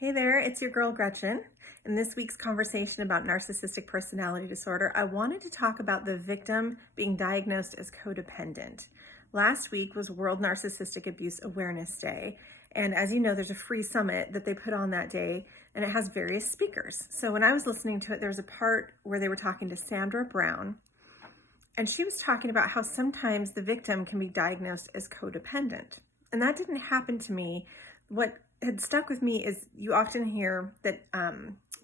Hey there, it's your girl Gretchen. In this week's conversation about narcissistic personality disorder, I wanted to talk about the victim being diagnosed as codependent. Last week was World Narcissistic Abuse Awareness Day, and as you know, there's a free summit that they put on that day, and it has various speakers. So when I was listening to it, there was a part where they were talking to Sandra Brown, and she was talking about how sometimes the victim can be diagnosed as codependent. And that didn't happen to me. What had stuck with me is you often hear that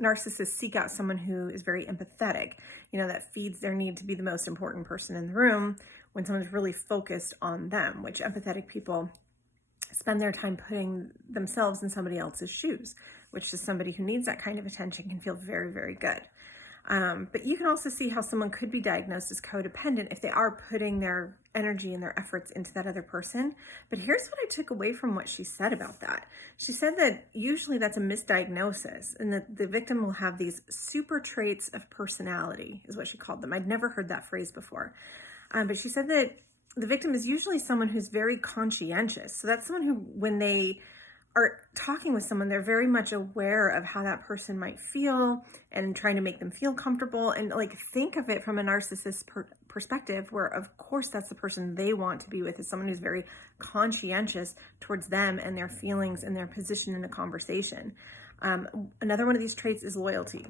narcissists seek out someone who is very empathetic, that feeds their need to be the most important person in the room when someone's really focused on them, which empathetic people spend their time putting themselves in somebody else's shoes, which is somebody who needs that kind of attention can feel very, very good. But you can also see how someone could be diagnosed as codependent if they are putting their energy and their efforts into that other person. But here's what I took away from what she said about that. She said that usually that's a misdiagnosis and that the victim will have these super traits of personality, is what she called them. I'd never heard that phrase before. But she said that the victim is usually someone who's very conscientious. So that's someone who, when they are talking with someone, they're very much aware of how that person might feel and trying to make them feel comfortable and think of it from a narcissist perspective, where of course that's the person they want to be with, is someone who's very conscientious towards them and their feelings and their position in the conversation. Another one of these traits is loyalty.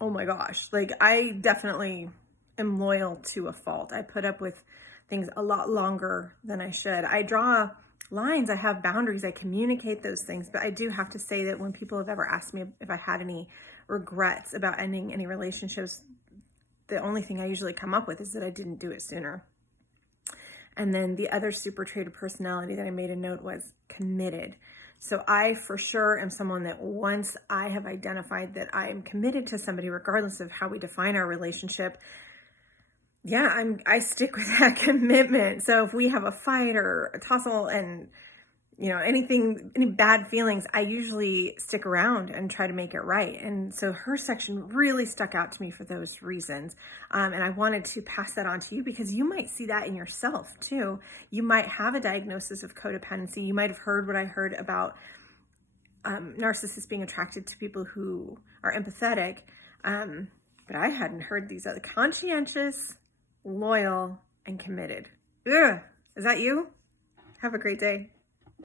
Oh my gosh. I definitely am loyal to a fault. I put up with things a lot longer than I should. I draw lines, I have boundaries, I communicate those things, but I do have to say that when people have ever asked me if I had any regrets about ending any relationships, the only thing I usually come up with is that I didn't do it sooner. And then the other super trait of personality that I made a note was committed. So I for sure am someone that once I have identified that I am committed to somebody, regardless of how we define our relationship, I stick with that commitment. So if we have a fight or a tussle and, any bad feelings, I usually stick around and try to make it right. And so her section really stuck out to me for those reasons. And I wanted to pass that on to you because you might see that in yourself too. You might have a diagnosis of codependency. You might have heard what I heard about narcissists being attracted to people who are empathetic. But I hadn't heard these other: conscientious, loyal, and committed. Ugh. Is that you? Have a great day.